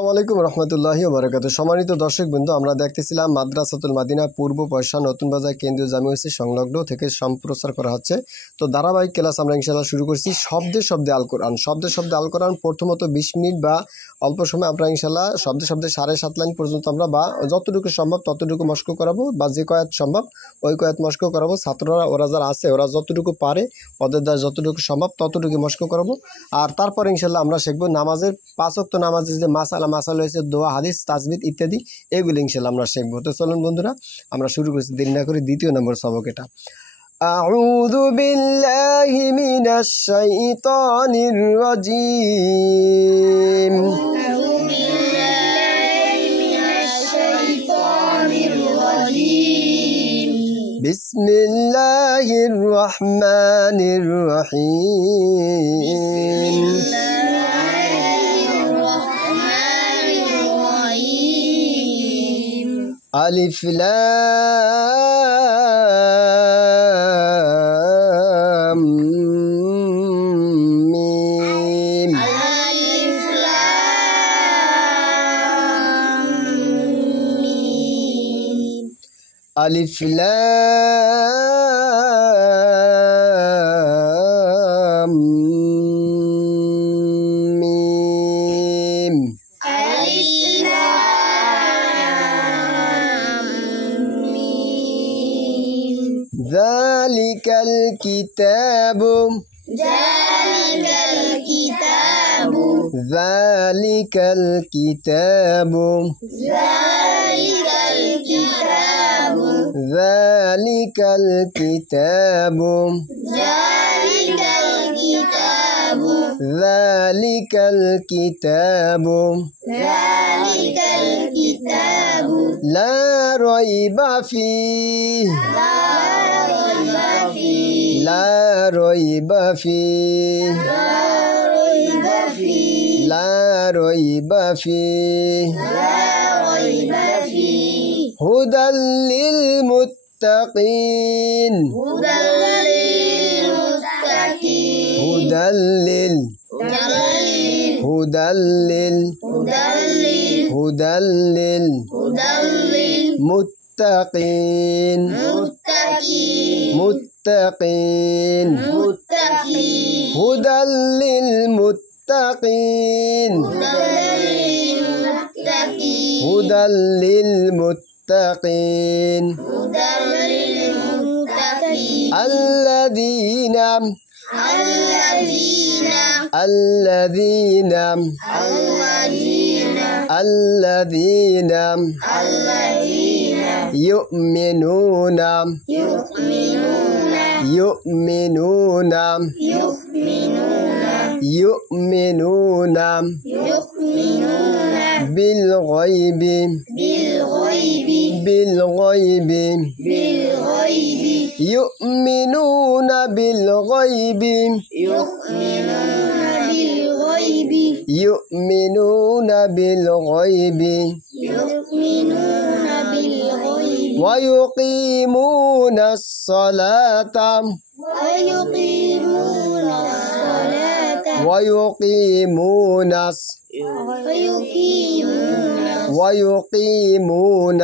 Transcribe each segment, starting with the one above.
আসসালামু আলাইকুম রহমতুল্লাহি ওয়া বারাকাতুহু। সম্মানিত দর্শকবৃন্দ, আমরা দেখতেছিলাম মাদ্রাসাতুল মাদিনা পূর্ব পয়সা নতুন বাজার কেন্দ্রীয় জামে মসজিদ সংলগ্ন থেকে সম্প্রচার করা হচ্ছে। তো ধারাবাহিক ক্লাস আমরা ইনশাআল্লাহ শুরু করছি। শব্দে শব্দে আল কোরআন, শব্দে শব্দে আল কোরআন। প্রথমত 20 মিনিট বা অল্প সময় আমরা ইনশাআল্লাহ শব্দে শব্দে 7.5 লাইন পর্যন্ত আমরা বা যতটুকু সম্ভব ততটুকু মস্ক করাবো, বা যে কয়াত সম্ভব ওই কয়াত মস্ক করাবো। ছাত্ররা ওরা যারা আছে ওরা যতটুকু পারে ওদের দ্বারা যতটুকু সম্ভব ততটুকু মস্ক করাবো। আর তারপর ইনশাআল্লাহ আমরা শিখবো নামাজের 5 ওয়াক্ত নামাজের যে মাসালা হয়েছে, দোয়া, হাদিস, তাজবিদ ইত্যাদি, এগুলো ইনশাআল্লাহ আমরা শিখবো। তো চলুন বন্ধুরা, আমরা শুরু করছি দেরি না করে দ্বিতীয় নম্বর সবক এটা। আউযু বিল্লাহি মিনাশ শাইতানির রাজীম। বিসমিল্লাহির রহমানির রহিম। আলিফ লাম মিম। আলিফ লাম মিম। ذلك الكتاب ذلك الكتاب ذلك الكتاب ذلك الكتاب لا ريب فيه لا ريب فيه لا ريب فيه هدى للمتقين هدى للمتقين متقين هدى للمتقين هدى للمتقين الذين يؤمنون بالغيب يؤمنون بالغيب يؤمنون بالغيب ويقيمون الصلاة ويقيمون الصلاة ويقيمون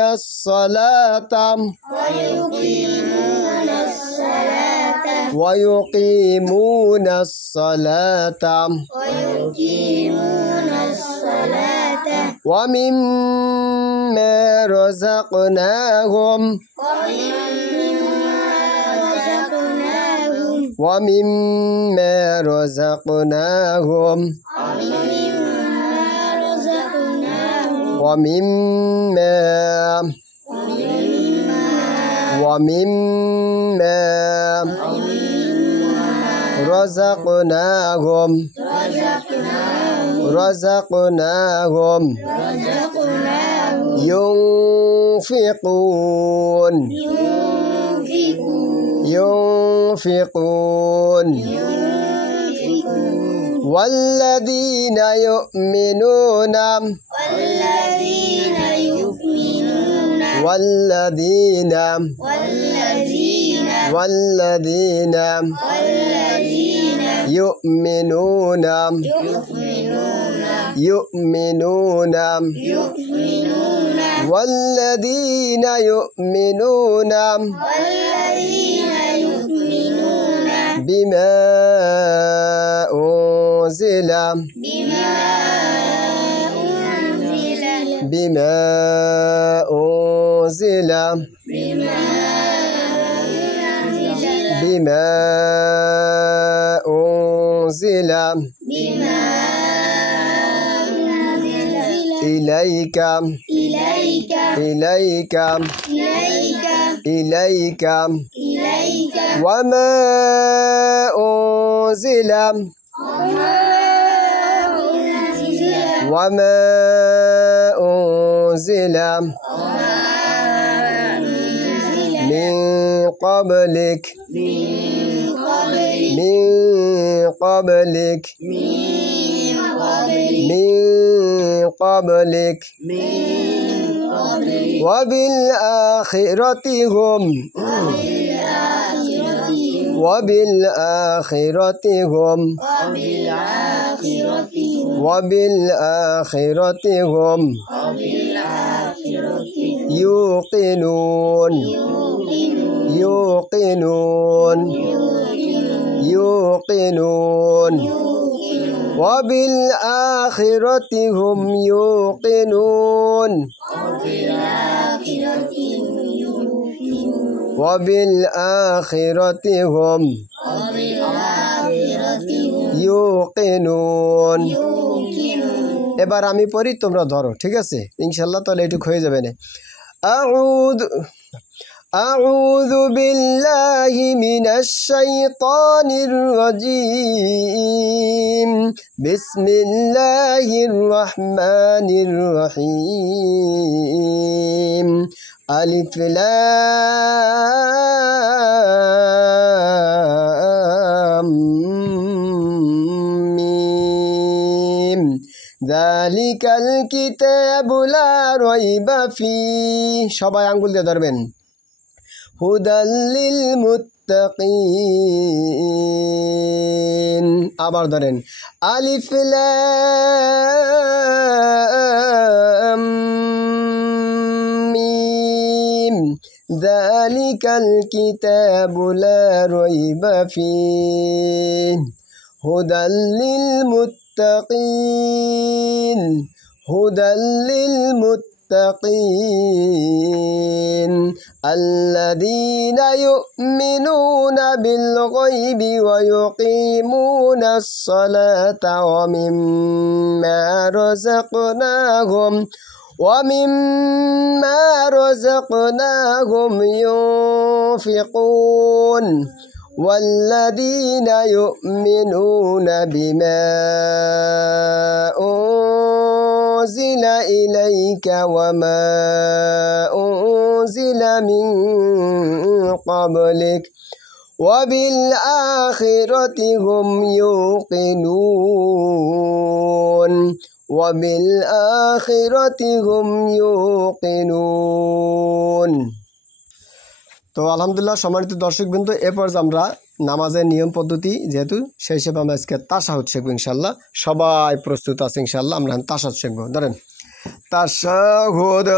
الصلاة ويقيمون الصلاة ومما رزقناهم رزقناهم ينفقون ينفقون والذين يؤمنون والذين يؤمنون والذين يؤمنون بما أنزل إليك وما أنزل من قبلك وبالآخرة هم يوقنون وبالآخرة هم يوقنون এবার আমি পড়ি তোমরা ধরো ঠিক আছে ইনশাআল্লাহ তাহলে এটুক হয়ে যাবে না أعوذ بالله من الشيطان الرجيم بسم الله الرحمن الرحيم ألف لام ميم ذلك الكتاب لا ريب فيه সবাই আঙ্গুল দিয়ে ধরবেন هدى للمتقين আবার ধরেন ألف لام ميم ذلك الكتاب لا ريب فيه هدى للمتقين الذين يؤمنون بالغيب ويقيمون الصلاة ومما رزقناهم ينفقون والذين يؤمنون بما أنزل إليك وما أنزل من قبلك وبالآخرة هم يوقنون তো আলহামদুলিল্লাহ সম্মানিত দর্শকবৃন্দ এরপর আমরা নামাজের নিয়ম পদ্ধতি যেহেতু সেই হিসেবে আমরা আজকে তাশাহুদ শিখব ইনশাআল্লাহ সবাই প্রস্তুত আছে ইনশাআল্লাহ আমরা তাশাহুদ শিখব ধরেন তাশাহুদ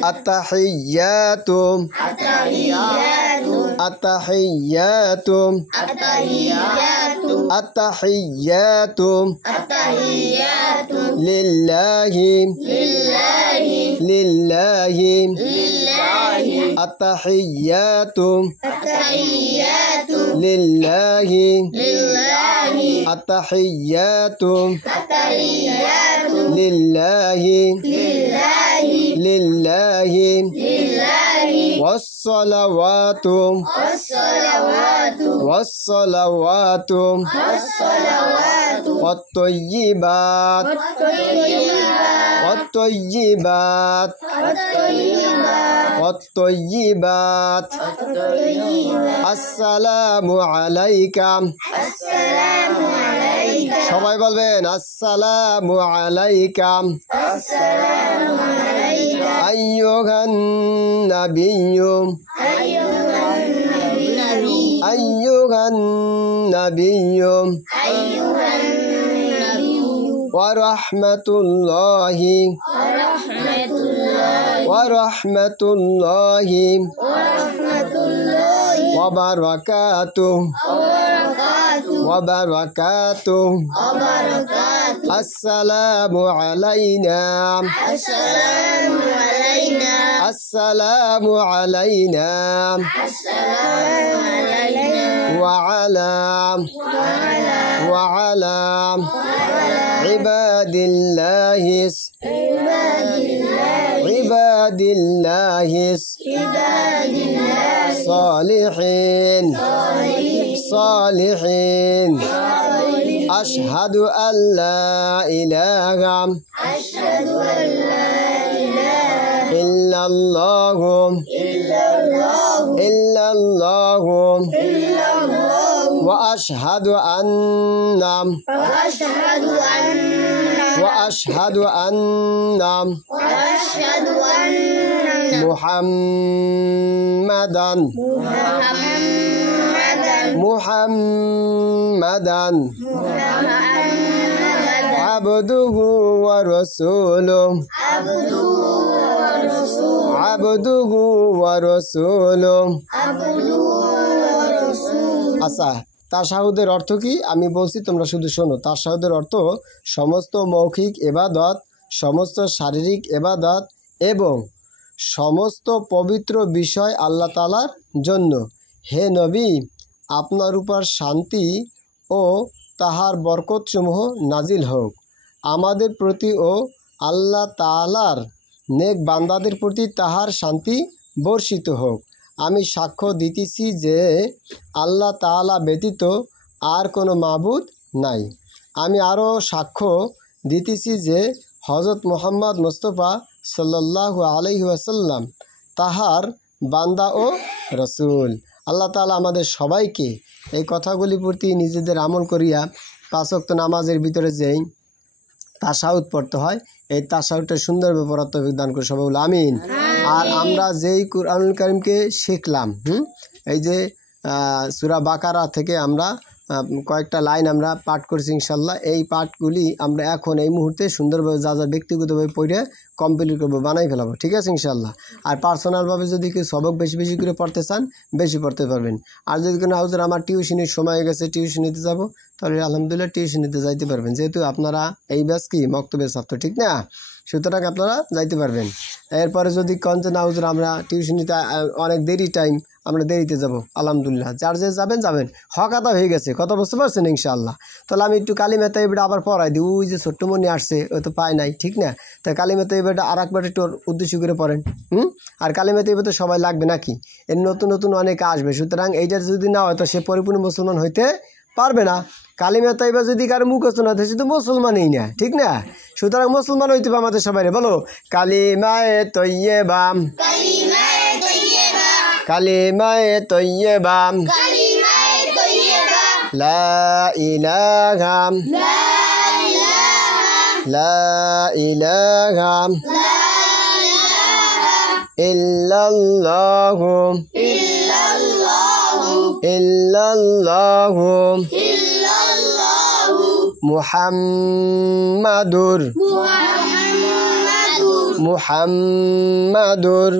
আত্তাহিয়াতু লিল্লাহি আত্তাহিয়াতু লিল্লাহি আত্তাহিয়াতু লিল্লাহি والصلوات والطيبات الطيبات السلام عليك সবাই বলবেন আসসালামু আলাইকা আইয়ুহান নাবিয়্যু আইয়ুহান নাবিয়্যু ওয়া রাহমাতুল্লাহি ওয়া বারাকাতুহু السلام علينا السلام علينا وعلى عباد الله صالحين أشهد أن لا إله إلا الله وأشهد أن محمدا عبده ورسوله আচ্ছা তাশাহুদের অর্থ কি আমি বলছি তোমরা শুধু শোনো। তাশাহুদের অর্থ সমস্ত মৌখিক ইবাদত, সমস্ত শারীরিক ইবাদত এবং সমস্ত পবিত্র বিষয় আল্লাহ তাআলার জন্য। হে নবী, আপনার উপর শান্তি ও তাহার বরকতসমূহ নাজিল হোক। আমাদের প্রতি ও আল্লাহ তাআলার নেক বান্দাদের প্রতি তাহার শান্তি বর্ষিত হোক। আমি সাক্ষ্য দিতেছি যে আল্লাহ তাআলা ব্যতীত আর কোনো মাবুদ নাই। আমি আরও সাক্ষ্য দিতেছি যে হযরত মুহাম্মদ মুস্তাফা সাল্লাল্লাহু আলাইহি ওয়াসাল্লাম তাহার বান্দা ও রসুল। আল্লাহ তাআলা আমাদের সবাইকে এই কথাগুলি প্রতি নিজেদের আমল করিয়া 5 ওয়াক্ত নামাজের ভিতরে যেই তাশাহুদ পড়তে হয় এই তাশাহুদটা সুন্দরভাবে পড়ার তৌফিক দান করে সবাই বলে আমিন। আর আমরা যেই কুরআনুল কারীমকে শিখলাম, এই যে সূরা বাকারা থেকে আমরা কয়েকটা লাইন আমরা পাঠ করছি ইনশাল্লাহ, এই পাঠগুলি আমরা এখন এই মুহূর্তে সুন্দরভাবে যা যা ব্যক্তিগতভাবে পড়ে কমপ্লিট করবো, বানাই ফেলাবো, ঠিক আছে ইনশাল্লাহ। আর পার্সোনালভাবে যদি কেউ সবক বেশি বেশি করে পড়তে চান বেশি পড়তে পারবেন। আর যদি কোনো হাউজের আমার টিউশনির সময় হয়ে গেছে টিউশনিতে যাব, তাহলে আলহামদুলিল্লাহ টিউশনিতে যাইতে পারবেন, যেহেতু আপনারা এই ব্যাচ কি মক্তবের ছাত্র, ঠিক না? সুতরাং আপনারা যাইতে পারবেন। এরপরে যদি কনজেন হাউজের আমরা টিউশনিতে অনেক টাইম আমরা দেরিতে যাব, আলহামদুলিল্লাহ যার যে যাবেন হক আদা হয়ে গেছে, কথা বুঝতে পারছেন ইনশাআল্লাহ। তাহলে আমি একটু কালিমা তাইয়্যিবা আবার পড়াই দিই। ওই যে ছোট্ট মনি আসছে ও তো পায় নাই, ঠিক না? তাই কালিমা তাইয়্যিবাটা আর একবার একটু উদ্দেশ্য করে পড়েন। আর কালিমা তাইয়্যিবা তো সবাই লাগবে নাকি? এর নতুন নতুন অনেকে আসবে, সুতরাং এইটার যদি না হয় তো সে পরিপূর্ণ মুসলমান হইতে পারবে না। কালিমা তাইয়্যিবা যদি কারো মুখস্থ না থাকে সে তো মুসলমানই না, ঠিক না? সুতরাং মুসলমান হইতে হবে আমাদের সবাই। বলো কালিমায়ে তাইয়্যিবা, কালিমায়ে তাইয়্যিবা, লা ইলাহা, লা ইলাহা ইল্লাল্লাহু, ইল্লাল্লাহু মুহাম্মাদুর, মুহাম্মাদুর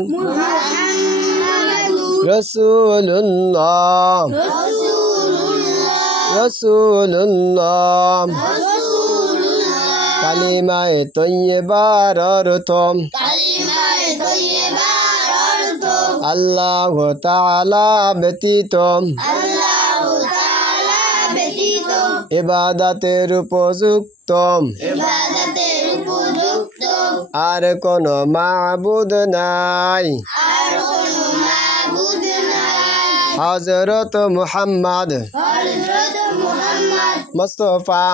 রাসূলুল্লাহ, রাসূলুল্লাহ। কালিমায়ে তাইয়্যিবার অর্থ আল্লাহ তাআলা ব্যতীত ইবাদতের উপযুক্ত আর কোন মাবুদ নাই। হযরত মুহাম্মদ মুস্তাফা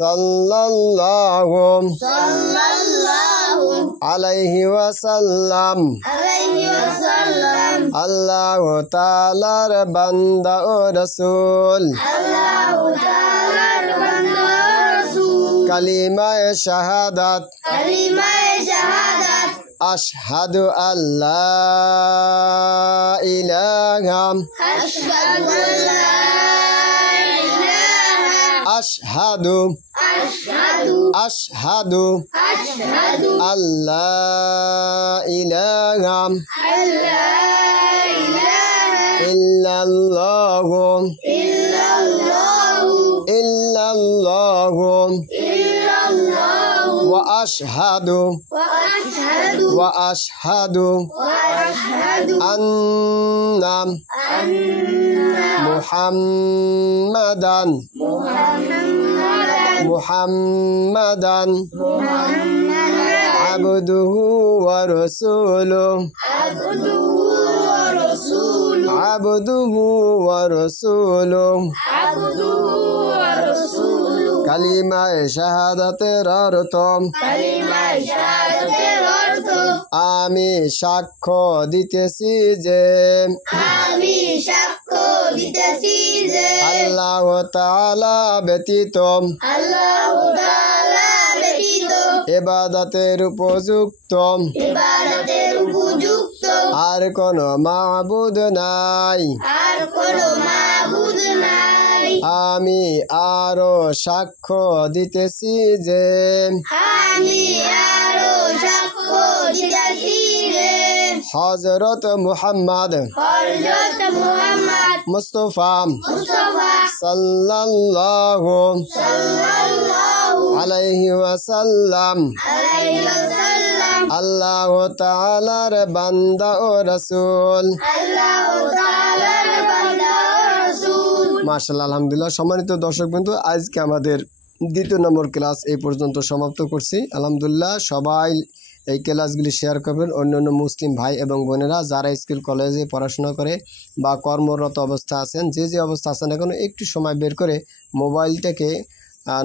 সাল্লাল্লাহু আলাইহি ওয়াসাল্লাম আল্লাহ তাআলার বান্দা ও রাসূল কালিমায়ে শাহাদাত আশহাদু আল্লা ইলাহা আশহাদু আল্লা ইলাহা ইল্লাল্লাহু ওয়া আশহাদু আন্না মুহাম্মাদান আবদুহু ওয়া রাসূলুহু কালিমায়ে শাহাদাতের অর্থ আমি সাক্ষ্য দিতেছি যে আল্লাহ তাআলা ব্যতীত ইবাদতের উপযুক্ত আর কোন মাবুদ নাই আমি আরো সাক্ষ্য দিতেছি যে হযরত মুহাম্মদ মুস্তাফা সাল্লাল্লাহু আলাইহি ওয়াসাল্লাম আল্লাহ তাআলার বান্দা ও রাসূল। মাশাআল্লাহ, আলহামদুলিল্লাহ। সম্মানিত দর্শকবৃন্দ, আজকে আমাদের 2 নম্বর ক্লাস এই পর্যন্ত সমাপ্ত করছি। আলহামদুলিল্লাহ, সবাই এই ক্লাসগুলি শেয়ার করবেন অন্যান্য মুসলিম ভাই এবং বোনেরা যারা স্কুল কলেজে পড়াশোনা করে বা কর্মরত অবস্থা আছেন, যে অবস্থা আছেন, এখন একটু সময় বের করে মোবাইলটাকে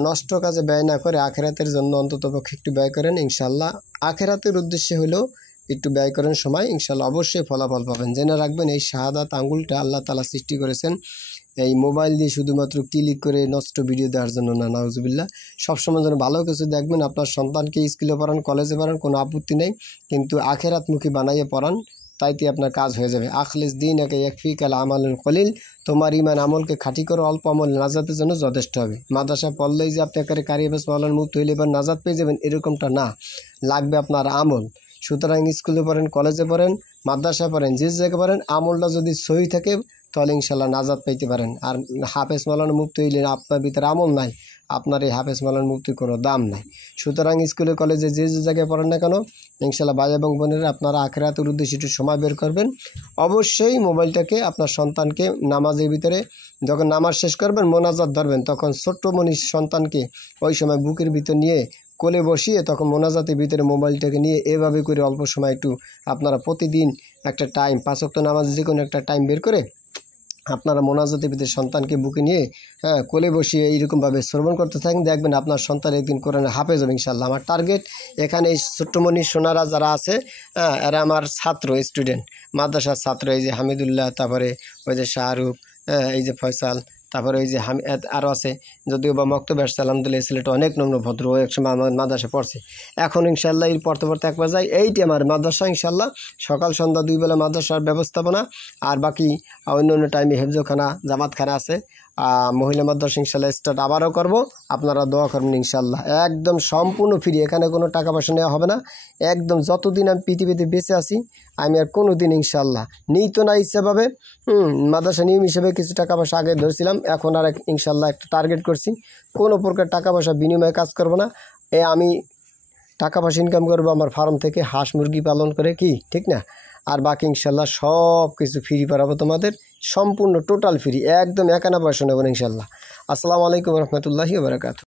নষ্ট কাজে ব্যয় না করে আখিরাতের জন্য অন্ততপক্ষে একটু ব্যয় করেন। ইনশাআল্লাহ আখিরাতের উদ্দেশ্যে হলেও একটু ব্যয় করেন সময়, ইনশাআল্লাহ অবশ্যই ফলাফল পাবেন। জেনে রাখবেন, এই শাহাদাত আঙ্গুলটা আল্লাহ তাআলা সৃষ্টি করেছেন এই মোবাইল দিয়ে শুধুমাত্র ক্লিক করে নষ্ট ভিডিও দেওয়ার জন্য না। নাউজুবিল্লাহ। সবসময় যেন ভালো কিছু দেখবেন। আপনার সন্তানকে স্কুলে পড়ান, কলেজে পড়ান, কোনো আপত্তি নেই, কিন্তু আখিরাতমুখী বানাইয়ে পড়ান, তাইতে আপনার কাজ হয়ে যাবে। আখলিস দীনাকা ইয়াকফিকাল আমালুল কলিল, তোমার ইমান আমলকে খাঁটি করো, অল্প আমল নাজাতের জন্য যথেষ্ট হবে। মাদ্রাসা পড়লেই যে আপনি একেবারে কারিয়াবাস মাওলানা মুক্ত হইলে এবার নাজাত পেয়ে যাবেন, এরকমটা না, লাগবে আপনার আমল। সুতরাং স্কুলে পড়েন, কলেজে পড়েন, মাদ্রাসা পড়েন, যে জায়গায় পড়েন, আমলটা যদি সহি থাকে তাহলে ইনশাল্লাহ নাজাত পাইতে পারেন। আর হাফেজ মাওলানা মুফতি হইলে আপনার ভিতরে আমল নাই, আপনার এই হাফেজ মাওলানা মুফতির কোনো দাম নাই। সুতরাং স্কুলে কলেজে যে জায়গায় পড়েন না কেন, ইনশাল্লাহ ভাই এবং বোনেরা আপনারা আখিরাতের উদ্দেশ্যে একটু সময় বের করবেন। অবশ্যই মোবাইলটাকে আপনার সন্তানকে নামাজের ভিতরে যখন নামাজ শেষ করবেন, মোনাজাত ধরবেন, তখন ছোট্ট মনীষ সন্তানকে ওই সময় বুকের ভিতর নিয়ে কোলে বসিয়ে তখন মোনাজাতের ভিতরে মোবাইলটাকে নিয়ে এভাবে করে অল্প সময় একটু আপনারা প্রতিদিন একটা টাইম, 5 ওয়াক্ত নামাজ যে কোনো একটা টাইম বের করে আপনারা মোনাজাতের ভিতরে সন্তানকে বুকে নিয়ে কোলে বসিয়ে এইরকমভাবে শ্রবণ করতে থাকেন, দেখবেন আপনার সন্তান একদিন কোরআনে হাফেজ হবে ইনশাআল্লাহ। আমার টার্গেট এখানে এই ছোট্টমণি সোনারা যারা আছে, এরা আমার ছাত্র, স্টুডেন্ট, মাদ্রাসার ছাত্র। এই যে হামিদুল্লাহ, তারপরে ওই যে শাহরুখ, এই যে ফয়সাল, তারপরে ওই যে আরও আছে, যদিও বা মক্তব্য আসছে, আলহামদুলিল্লাহ ছেলেটা অনেক নম্র ভদ্র, ও একসময় আমার মাদ্রাসা পড়ছে। এখন ইনশাআল্লাহ এর পড়তে একবার যাই। এইটি আমার মাদ্রাসা, ইনশাআল্লাহ সকাল সন্ধ্যা 2 বেলা মাদ্রাসার ব্যবস্থাপনা, আর বাকি অন্য অন্য টাইমে হেফজখানা, জামাতখানা আছে। মহিলা মাদ্রাসা ইনশাআল্লাহ স্টার্ট আবারও করব, আপনারা দোয়া করবেন ইনশাআল্লাহ। একদম সম্পূর্ণ ফ্রি, এখানে কোনো টাকা পয়সা নেওয়া হবে না। একদম যতদিন আমি পৃথিবীতে বেঁচে আছি, আমি আর কোনো দিন ইনশাআল্লাহ নিত না ইচ্ছাভাবে মাদ্রাসা নিয়ম হিসেবে কিছু টাকা পয়সা আগে ধরেছিলাম, এখন আর ইনশাআল্লাহ একটা টার্গেট করছি, কোনো প্রকার টাকা পয়সা বিনিময়ে কাজ করব না। আমি টাকা পয়সা ইনকাম করবো আমার ফার্ম থেকে, হাঁস মুরগি পালন করে, কি ঠিক না? আর বাকি ইনশাআল্লাহ সব কিছু ফ্রি পাঠাবো তোমাদের, সম্পূর্ণ টোটাল ফ্রি, একদম 1 আনা পয়সা নেবেন ইনশাআল্লাহ। আসসালামু আলাইকুম রহমতুল্লাহি ওয়া বারাকাতুহু।